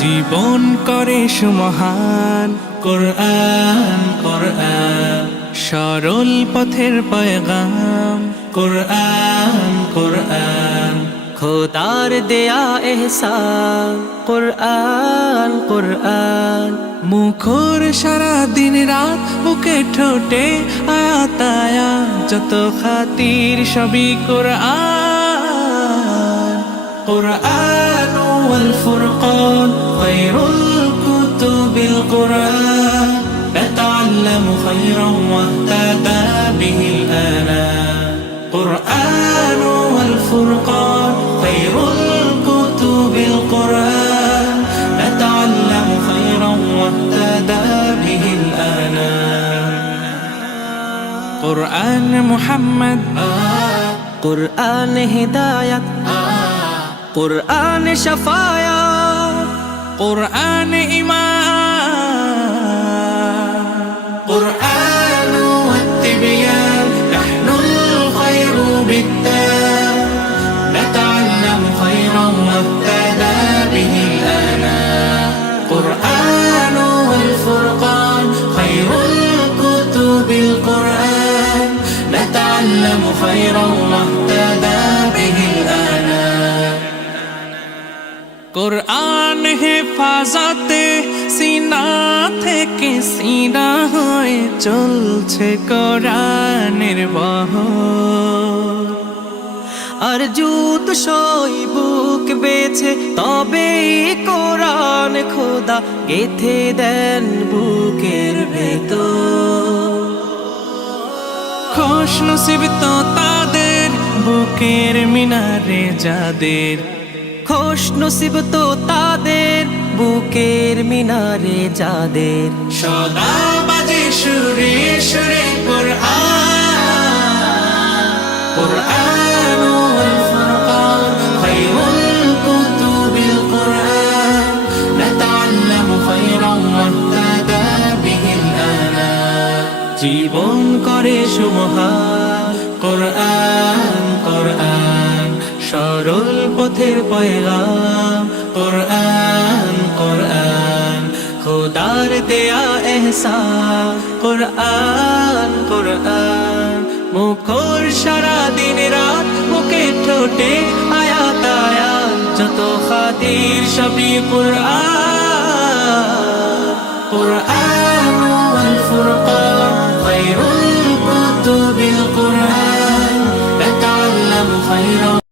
জীবন করে সুমহান কোরআন কোরআন, সরল পথের পয়গাম কোরআন কোরআন, খোদার দেয়া এহসান কোরআন কোরআন, মুখর সারা দিন রাত বুকে ঠোঁটে আয়াত আয়াত, যত খাতির সবই কোরআন কোরআন ওয়াল ফুরকান খায়রুল কুতুবিল কোরআন, নাতাআল্লামু খায়রান ওয়াহতাদা বিহিল আনাম, কোরআন ওয়াল ফুরকান খায়রুল কুতুবিল কোরআন, নাতাআল্লামু খায়রান ওয়াহতাদা বিহিল আনাম। কোরআন মুহাম্মদ, কোরআন হিদায়াত, কোরআন শাফায়াত, কোরআন ঈমান, কোরআন ওয়াত-তিবয়ান, নাহনুল খায়রু বিত-তাম, নাতাআল্লামু খায়রান ওয়াহতাদা বিহিল আনাম, কোরআন ওয়াল ফুরকান খায়রুল কুতুবিল কোরআন, নাতাআল্লামু খায়রান ওয়াহতাদা বিহিল আনাম। কোরআন হেফাজতে সিনা থেকে সিনা হয়ে চলছে কোরআনের বহর, আর জুত সই বুক বেছে তবে কোরআন খোদা গেথে দেন বুকের ভেতর। খুশ নসিব তো তাদের বুকের মিনারে যাদের, খুশ নসিব তো তাদের বুকের মিনারে যাদের, সদা বাজে সুরে সুরে কোরআন, কোরআন ওয়াল ফুরকান খায়রুল কুতুবিল কোরআন, নাতাআল্লামু খায়রান ওয়াহতাদা বিহিল আনাম। জীবন করে সুমহান কোরআন কোরআন, সরল পথের পয়গাম কোরআন কোরআন, খোদার দেয়া এহসান কোরআন কোরআন, মুখর সারা দিন রাত বুকে ঠোঁটে আয়াত আয়াত, যত খাতির সবই কোরআন কোরআন।